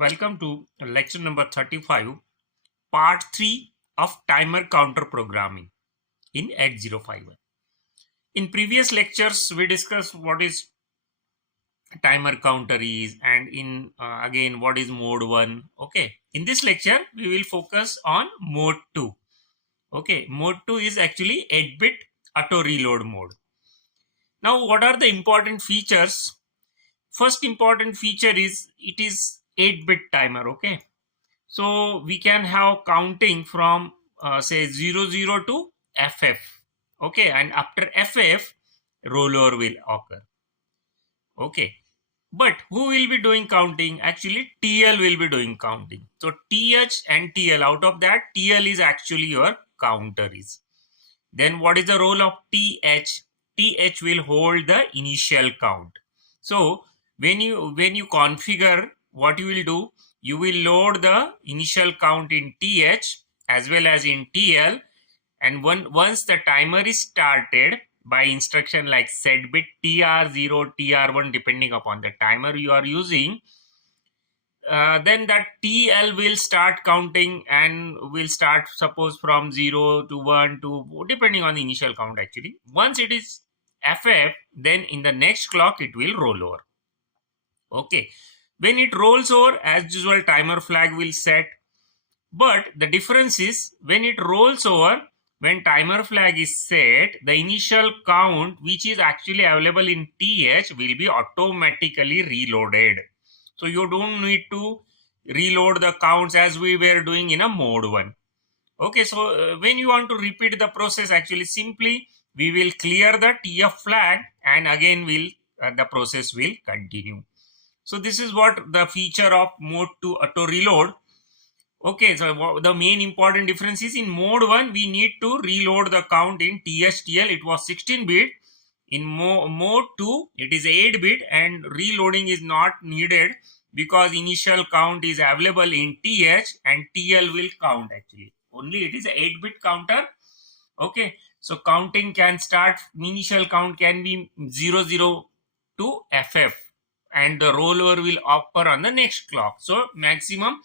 Welcome to lecture number 35, part 3 of timer counter programming in 8051. In previous lectures, we discussed what is timer counter is and in again what is mode 1. Okay, in this lecture, we will focus on mode 2. Okay, mode 2 is actually 8-bit auto reload mode. Now, what are the important features? First important feature is it is 8-bit timer. Okay, so we can have counting from say 00 to FF. Okay, and after FF, rollover will occur. Okay, but who will be doing counting? Actually, TL will be doing counting. So TH and TL, out of that, TL is actually your counter is. Then what is the role of TH? TH will hold the initial count. So when you configure, what you will do, you will load the initial count in TH as well as in TL, and once the timer is started by instruction like set bit TR0, TR1 depending upon the timer you are using, then that TL will start counting and will start suppose from 0 to 1 to depending on the initial count actually. Once it is FF, then in the next clock it will roll over. Okay, when it rolls over, as usual timer flag will set, but the difference is when it rolls over, when timer flag is set, the initial count which is actually available in TH will be automatically reloaded. So you don't need to reload the counts as we were doing in a mode 1. Okay, so when you want to repeat the process, actually simply we will clear the TF flag and again the process will continue. So this is what the feature of mode 2 auto reload. Okay, so the main important difference is in mode 1 we need to reload the count in THTL. It was 16-bit. In mode 2 it is 8-bit and reloading is not needed because initial count is available in TH and TL will count actually. Only it is a 8-bit counter. Okay, so counting can start, initial count can be 00 to FF and the rollover will occur on the next clock. So maximum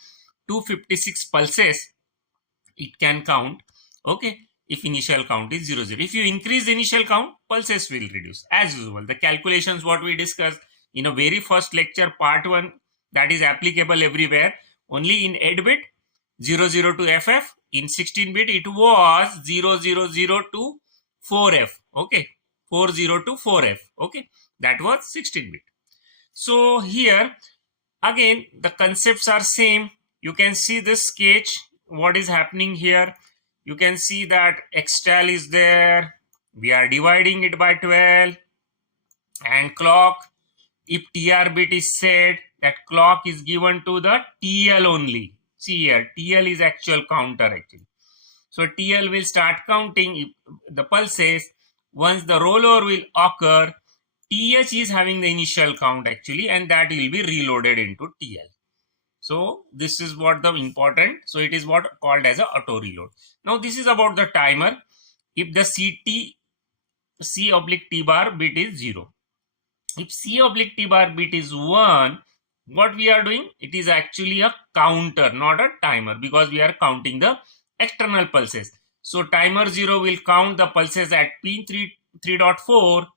256 pulses it can count. Okay, if initial count is 00. If you increase the initial count, pulses will reduce as usual. The calculations what we discussed in a very first lecture part 1, that is applicable everywhere. Only in 8-bit 00 to FF, in 16-bit it was 000 to 4F. Okay, 40 to 4F. Okay, that was 16-bit. So here again the concepts are same. You can see this sketch, what is happening here. You can see that extal is there. We are dividing it by 12 and clock. If TR bit is set, that clock is given to the TL only. See here, TL is actual counter actually. So TL will start counting the pulses. Once the rollover will occur, TH is having the initial count actually, and that will be reloaded into TL. So this is what the important. So it is what called as a auto reload. Now this is about the timer. If the C oblique T bar bit is 0. If C oblique T bar bit is 1, what we are doing? It is actually a counter, not a timer, because we are counting the external pulses. So timer 0 will count the pulses at pin 3.4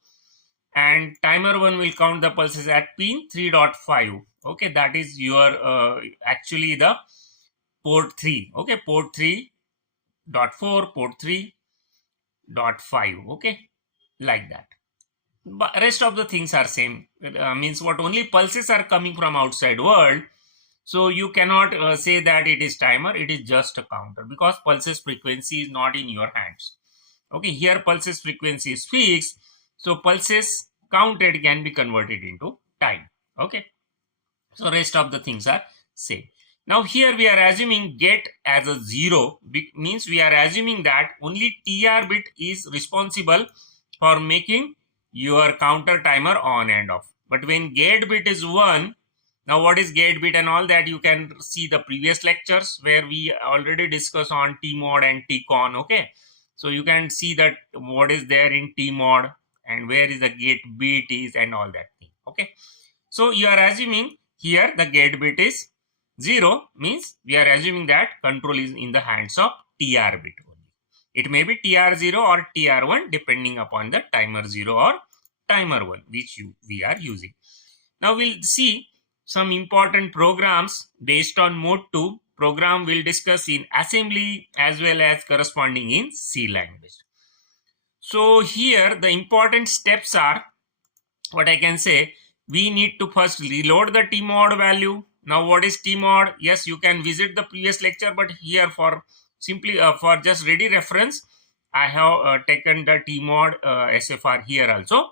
and timer 1 will count the pulses at pin 3.5. Okay, that is your actually the port 3. Okay, port 3.4, port 3.5. Okay, like that. But rest of the things are same. Means what, only pulses are coming from outside world. So you cannot say that it is timer. It is just a counter because pulses frequency is not in your hands. Okay, here pulses frequency is fixed. So pulses counted can be converted into time. Okay. So rest of the things are same. Now here we are assuming get as a 0, means we are assuming that only TR bit is responsible for making your counter timer on and off. But when get bit is 1, now what is get bit and all that you can see the previous lectures where we already discussed on TMOD and TCON. Okay, so you can see that what is there in TMOD and where is the get bit is and all that thing. Okay, so you are assuming here the get bit is 0 means we are assuming that control is in the hands of TR bit only. It may be TR0 or TR1 depending upon the timer 0 or timer 1 which we are using. Now we'll see some important programs based on mode 2 program we'll discuss in assembly as well as corresponding in C language. So here the important steps are, what I can say, we need to first reload the TMOD value. Now what is TMOD? Yes, you can visit the previous lecture, but here for simply for just ready reference, I have taken the TMOD SFR here also.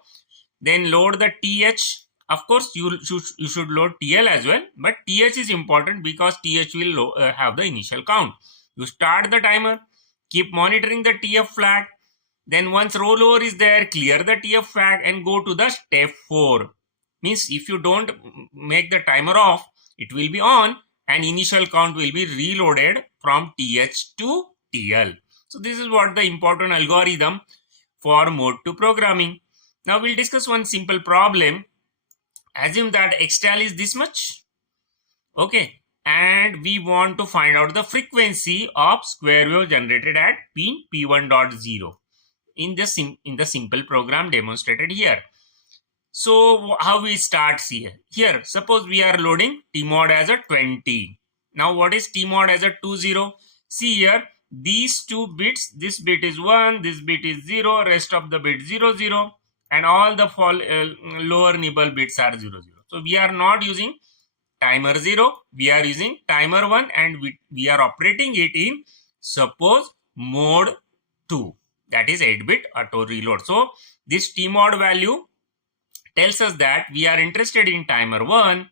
Then load the TH. Of course, you should load TL as well, but TH is important because TH will have the initial count. You start the timer, keep monitoring the TF flag. Then once rollover is there, clear the TF flag and go to the step 4. Means if you don't make the timer off, it will be on and initial count will be reloaded from TH to TL. So this is what the important algorithm for mode 2 programming. Now we'll discuss one simple problem. Assume that xtal is this much. Okay. And we want to find out the frequency of square wave generated at pin P1.0. in the simple program demonstrated here. So how we start here? Suppose we are loading TMOD as a 20. Now what is TMOD as a 20? See here, these two bits, this bit is 1, this bit is 0, rest of the bit 0, 0, and all the lower nibble bits are 0, 0. So we are not using timer 0, we are using timer 1 and we are operating it in suppose mode 2. That is 8-bit auto reload. So this TMOD value tells us that we are interested in timer 1,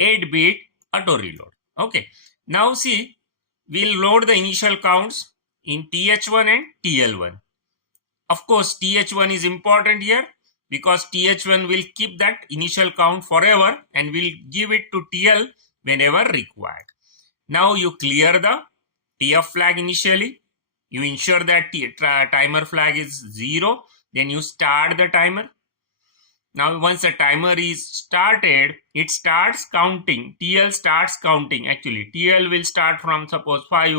8-bit auto reload. Okay. Now see, we'll load the initial counts in TH1 and TL1. Of course, TH1 is important here because TH1 will keep that initial count forever and will give it to TL whenever required. Now you clear the TF flag initially. You ensure that timer flag is 0. Then you start the timer. Now once the timer is started, it starts counting. TL starts counting actually. TL will start from suppose 5.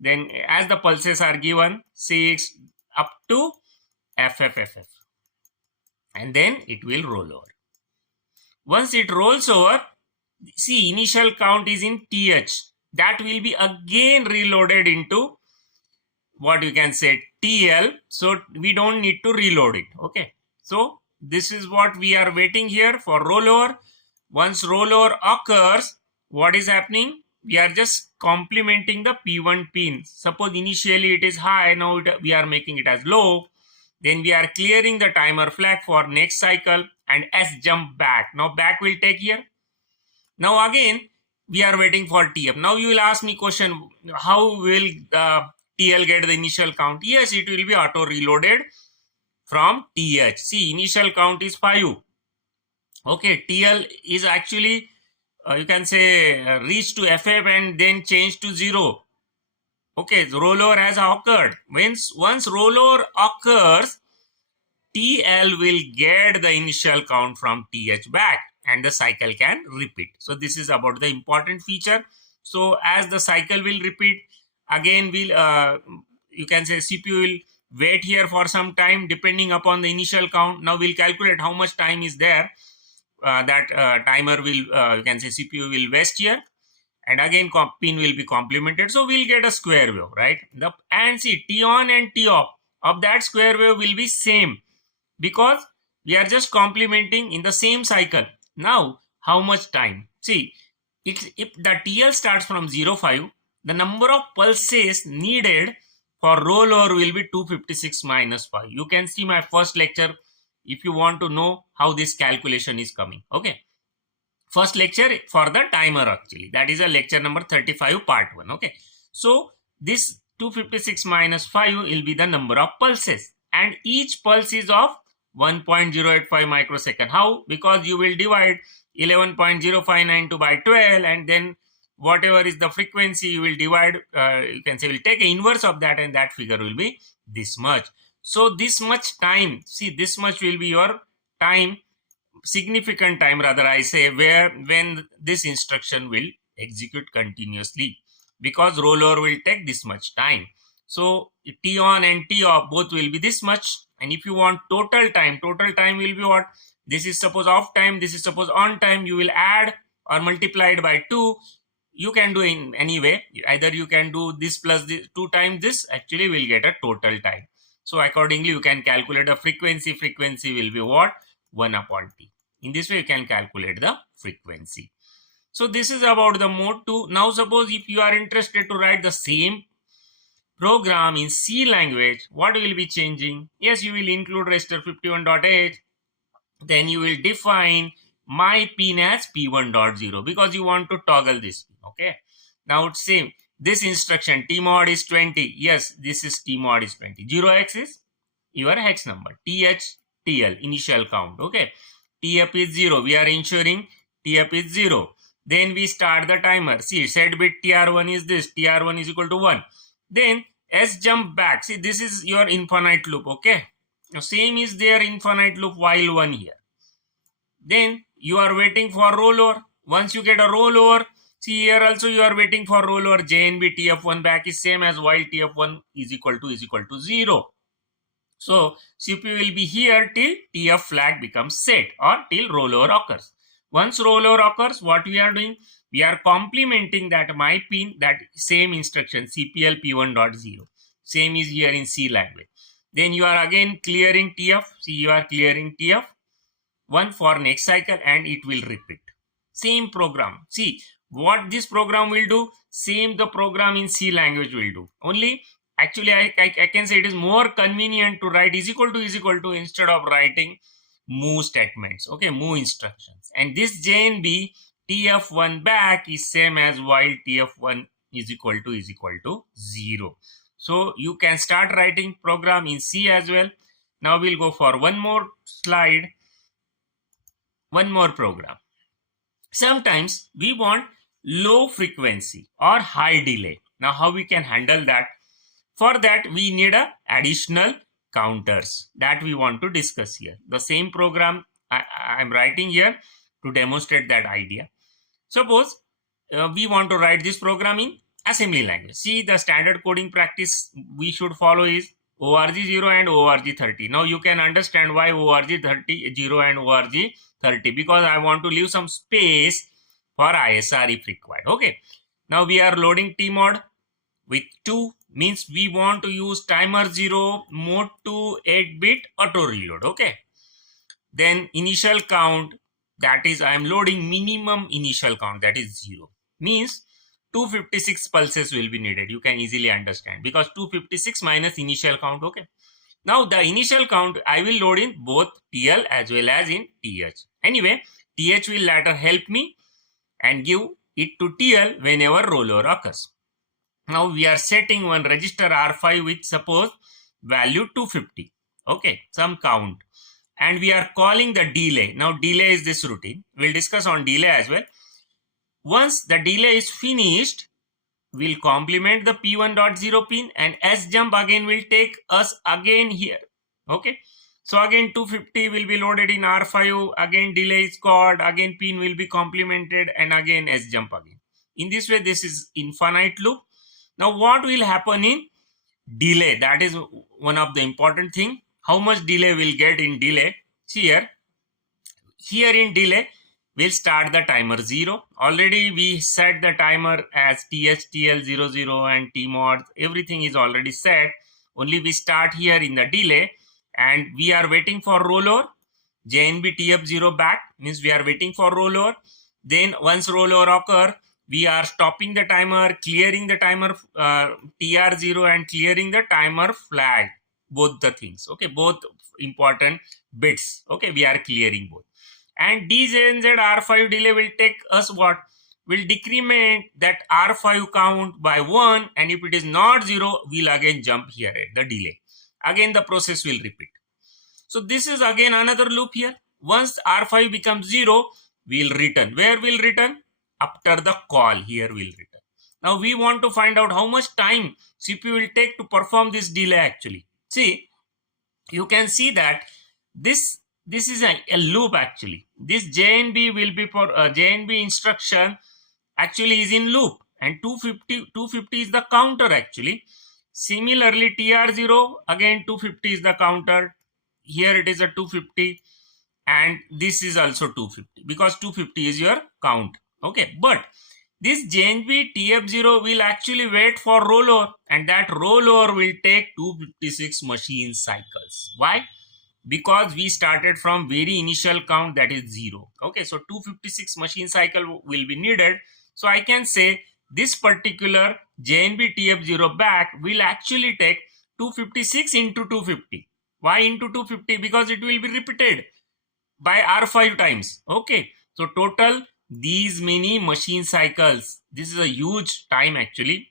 Then as the pulses are given, 6 up to FFFF. And then it will roll over. Once it rolls over, see initial count is in TH. That will be again reloaded into what you can say TL, so we don't need to reload it. Okay, so this is what we are waiting here for rollover. Once rollover occurs, what is happening? We are just complementing the P1 pin. Suppose initially it is high, now we are making it as low. Then we are clearing the timer flag for next cycle and S jump back. Now back will take here. Now again we are waiting for TF. Now you will ask me question, how will TL get the initial count? Yes, it will be auto reloaded from TH. See, initial count is 5. Okay, TL is actually you can say reach to FF and then change to 0. Okay, the rollover has occurred. Once rollover occurs, TL will get the initial count from TH back and the cycle can repeat. So this is about the important feature. So as the cycle will repeat, again will you can say CPU will wait here for some time depending upon the initial count. Now we'll calculate how much time is there. That timer will you can say CPU will waste here, and again pin will be complemented, so we'll get a square wave, right? And see, T on and T off of that square wave will be same because we are just complementing in the same cycle. Now how much time? See, if the TL starts from 0.5, the number of pulses needed for rollover will be 256 minus 5. You can see my first lecture if you want to know how this calculation is coming. Okay, first lecture for the timer actually, that is a lecture number 35 part 1. Okay, so this 256 minus 5 will be the number of pulses and each pulse is of 1.085 microsecond. How? Because you will divide 11.0592 by 12 and then whatever is the frequency you will divide, you can say, will take an inverse of that and that figure will be this much. So this much time, see, this much will be your time, significant time rather I say, when this instruction will execute continuously because rollover will take this much time. So T on and T off both will be this much. And if you want total time will be what? This is suppose off time, this is suppose on time. You will add or multiply it by 2. You can do in any way. Either you can do this plus this 2 times this, actually will get a total time. So accordingly you can calculate the frequency. Frequency will be what? 1 upon T. In this way you can calculate the frequency. So this is about the mode 2. Now suppose if you are interested to write the same program in C language, what will be changing? Yes, you will include register 51.8. Then you will define my pin as P1.0 because you want to toggle this pin. Okay. Now it's same. This instruction TMOD is 20. Yes, this is TMOD is 20. 0x is your hex number. TH, TL, initial count. Okay. TF is 0. We are ensuring TF is 0. Then we start the timer. See, set bit TR1 is this. TR1 is equal to 1. Then S jump back. See, this is your infinite loop. Okay. Now same is there infinite loop while 1 here. Then you are waiting for rollover. Once you get a rollover, see here also you are waiting for rollover. JNB TF1 back is same as while TF1 is equal to 0. So CPU will be here till TF flag becomes set or till rollover occurs. Once rollover occurs, what we are doing? We are complementing that my pin, that same instruction CPL P1.0. Same is here in C language. Then you are again clearing TF. See, you are clearing TF 1 for next cycle and it will repeat. Same program. See, what this program will do, same the program in C language will do. Only actually I can say it is more convenient to write is equal to instead of writing move statements. Okay, move instructions. And this JNB TF1 back is same as while TF1 is equal to 0. So you can start writing program in C as well. Now we'll go for one more slide, one more program. Sometimes we want low frequency or high delay. Now how we can handle that? For that we need a additional counters that we want to discuss here. The same program I'm writing here to demonstrate that idea. Suppose we want to write this program in assembly language. See, the standard coding practice we should follow is ORG0 and ORG30. Now you can understand why ORG30 0 and ORG30, because I want to leave some space for ISR if required. Okay. Now we are loading TMOD with 2, means we want to use timer 0 mode to 8-bit auto reload. Okay. Then initial count, that is I am loading minimum initial count, that is 0. Means 256 pulses will be needed. You can easily understand because 256 minus initial count. Okay. Now the initial count I will load in both TL as well as in TH. Anyway, TH will later help me and give it to TL whenever rollover occurs. Now we are setting one register R5 with suppose value 250. Okay, some count. And we are calling the delay. Now delay is this routine. We'll discuss on delay as well. Once the delay is finished, we'll complement the P1.0 pin and S jump again will take us again here. Okay. So again 250 will be loaded in R5. Again delay is called. Again pin will be complemented and again S jump again. In this way, this is infinite loop. Now what will happen in delay? That is one of the important thing. How much delay we'll get in delay? See here in delay, we'll start the timer 0. Already we set the timer as THTL00 and TMOD. Everything is already set. Only we start here in the delay and we are waiting for rollover. JNB TF0 back means we are waiting for rollover. Then once rollover occur, we are stopping the timer, clearing the timer TR0 and clearing the timer flag. Both the things. Okay, both important bits. Okay, we are clearing both. And DJNZ R5 delay will take us what? Will decrement that R5 count by 1, and if it is not 0, we'll again jump here at the delay. Again the process will repeat. So this is again another loop here. Once R5 becomes 0, we'll return. Where will return? After the call, here will return. Now we want to find out how much time CPU will take to perform this delay actually. See, you can see that this is a loop actually. This JNB will be for JNB instruction actually is in loop, and 250 is the counter actually. Similarly, TR0 again 250 is the counter. Here it is a 250, and this is also 250 because 250 is your count. Okay, but this JNB TF0 will actually wait for rollover, and that rollover will take 256 machine cycles. Why? Because we started from very initial count, that is 0. Okay, so 256 machine cycle will be needed. So I can say this particular JNB TF0 back will actually take 256 into 250. Why into 250? Because it will be repeated by R5 times. Okay, so total these many machine cycles, this is a huge time actually.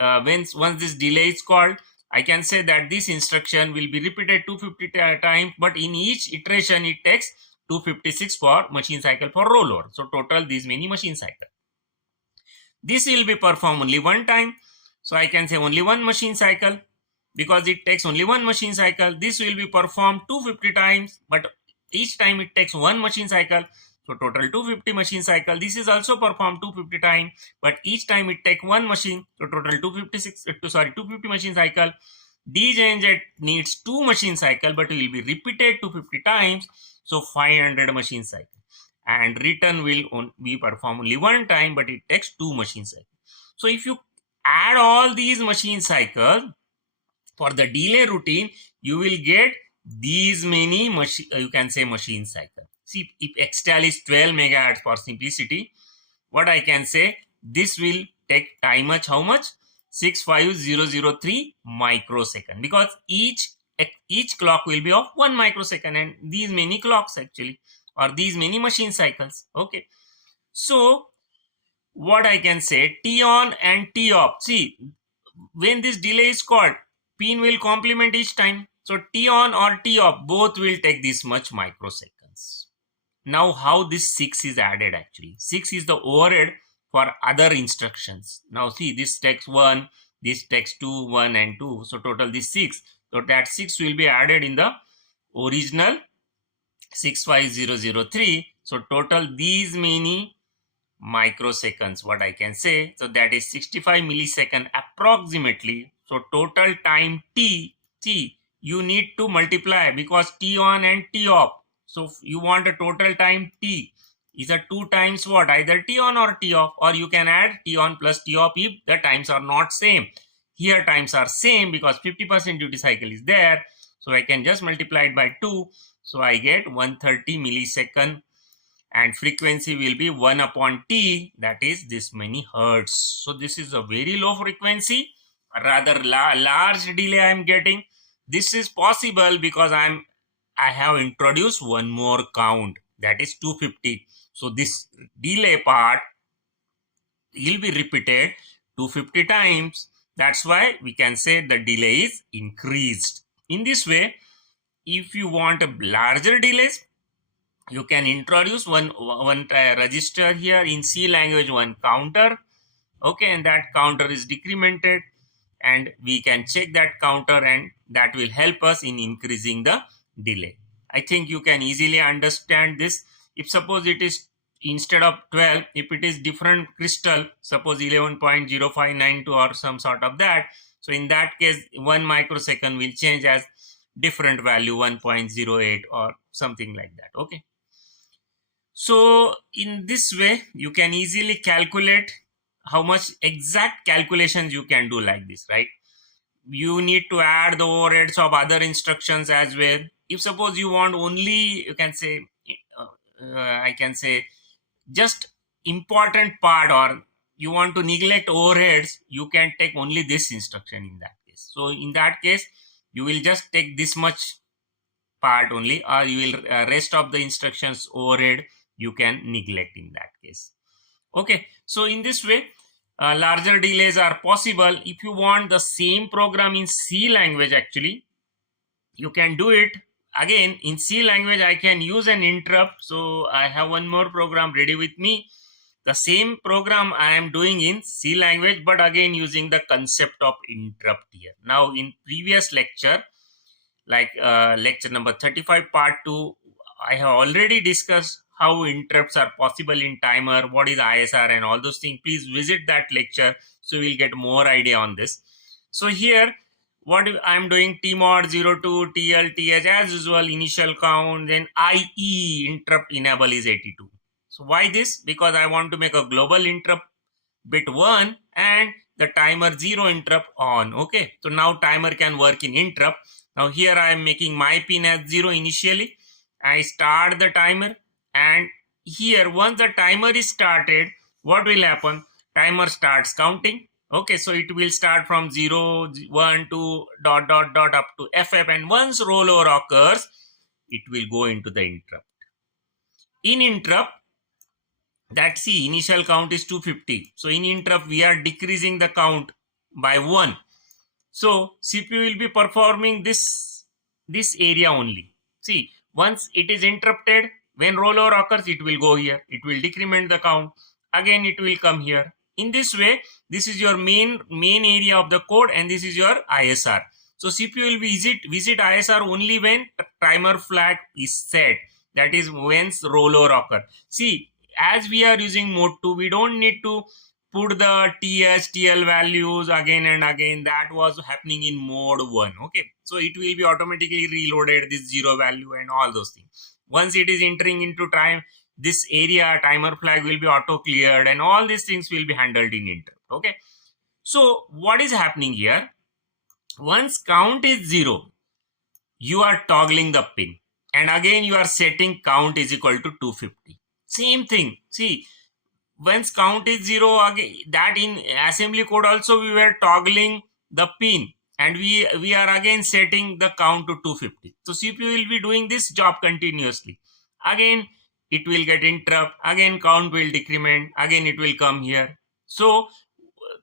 Once this delay is called, I can say that this instruction will be repeated 250 times, but in each iteration it takes 256 for machine cycle for rollover. So total these many machine cycle. This will be performed only one time. So I can say only one machine cycle because it takes only one machine cycle. This will be performed 250 times, but each time it takes one machine cycle. So total 250 machine cycle. This is also performed 250 times, but each time it takes one machine. So total 250 machine cycle. DJNZ needs two machine cycle, but will be repeated 250 times. So 500 machine cycle. And return will be performed only one time, but it takes two machine cycles. So if you add all these machine cycles for the delay routine, you will get these many you can say machine cycle. See, if xtal is 12 megahertz for simplicity, what I can say, this will take time much, how much? 65003 microsecond, because each clock will be of 1 microsecond, and these many clocks actually, or these many machine cycles. Okay, so what I can say, T on and T off. See, when this delay is called, pin will complement each time. So T on or T off, both will take this much microseconds. Now how this 6 is added actually? 6 is the overhead for other instructions. Now see, this takes 1, this takes 2, 1 and 2. So total this 6. So that 6 will be added in the original 65003. So total these many microseconds, what I can say, so that is 65 millisecond approximately. So total time T, you need to multiply because T on and T off. So you want a total time T is a 2 times what, either T on or T off, or you can add T on plus T off if the times are not same. Here times are same because 50% duty cycle is there. So I can just multiply it by 2. So I get 130 millisecond, and frequency will be 1 upon T, that is this many hertz. So this is a very low frequency, rather large delay I am getting. This is possible because I have introduced one more count, that is 250. So this delay part will be repeated 250 times. That's why we can say the delay is increased. In this way, if you want a larger delays, you can introduce one register here in C language, one counter. Okay, and that counter is decremented, and we can check that counter, and that will help us in increasing the delay. I think you can easily understand this. If suppose it is instead of 12, if it is different crystal, suppose 11.0592 or some sort of that, so in that case 1 microsecond will change as different value, 1.08 or something like that. Okay, so in this way you can easily calculate how much exact calculations you can do like this, right? You need to add the overheads of other instructions as well. If suppose you want only, you can say I can say just important part, or you want to neglect overheads, you can take only this instruction in that case. So in that case you will just take this much part only, or you will rest of the instructions overhead you can neglect in that case. Okay, so in this way larger delays are possible. If you want the same program in C language, actually you can do it. Again, in C language I can use an interrupt. So I have one more program ready with me. The same program I am doing in C language, but again using the concept of interrupt here. Now in previous lecture, like lecture number 35 part 2, I have already discussed how interrupts are possible in timer, what is ISR and all those things, please visit that lecture so we'll get more idea on this. So here what I'm doing, TMOD 02 TL TH as usual, initial count, then IE interrupt enable is 82. So why this? Because I want to make a global interrupt bit 1 and the timer 0 interrupt on. Okay, so now timer can work in interrupt. Now here I am making my pin as 0 initially. I start the timer, and here once the timer is started, what will happen? Timer starts counting. Okay, so it will start from 0, 1, 2, dot, dot, dot up to FF, and once rollover occurs, it will go into the interrupt. In interrupt, that see initial count is 250. So in interrupt, we are decreasing the count by 1. So CPU will be performing this area only. See, once it is interrupted, when rollover occurs, it will go here. It will decrement the count. Again, it will come here. In this way, this is your main area of the code, and this is your ISR. So CPU will visit ISR only when timer flag is set. That is when rollover occur. See, as we are using mode 2, we don't need to put the TH, TL values again and again. That was happening in mode 1. Okay, so it will be automatically reloaded, this 0 value and all those things. Once it is entering into time, this area timer flag will be auto cleared, and all these things will be handled in interrupt. Okay, so what is happening here? Once count is 0, you are toggling the pin, and again you are setting count is equal to 250. Same thing. See, once count is 0, again that in assembly code also we were toggling the pin, and we are again setting the count to 250. So CPU will be doing this job continuously. Again it will get interrupt, again count will decrement, again it will come here. So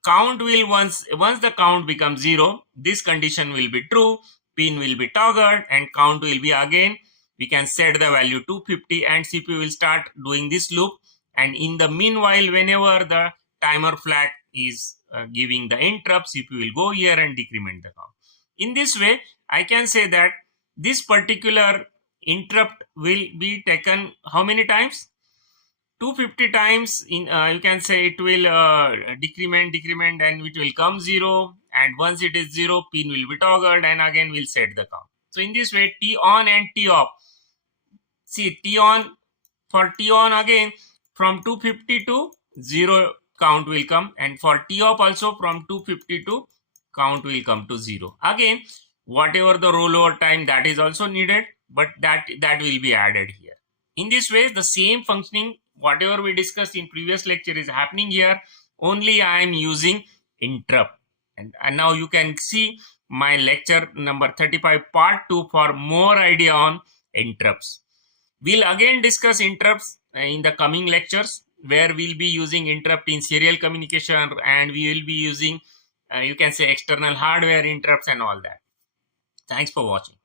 count will once the count becomes 0, this condition will be true, pin will be toggled, and count will be again, we can set the value 250, and CPU will start doing this loop. And in the meanwhile, whenever the timer flag is giving the interrupt, CPU will go here and decrement the count. In this way, I can say that this particular interrupt will be taken how many times? 250 times. In you can say it will decrement, and it will come 0. And once it is 0, pin will be toggled, and again we'll set the count. So in this way, T on and T off. See, T on, for T on again, from 250 to 0 count will come, and for T off also from 250 to count will come to 0. Again, whatever the rollover time, that is also needed, but that will be added here. In this way, the same functioning whatever we discussed in previous lecture is happening here, only I am using interrupt. And now you can see my lecture number 35 part 2 for more idea on interrupts. We'll again discuss interrupts in the coming lectures, where we'll be using interrupt in serial communication, and we will be using you can say external hardware interrupts and all that. Thanks for watching.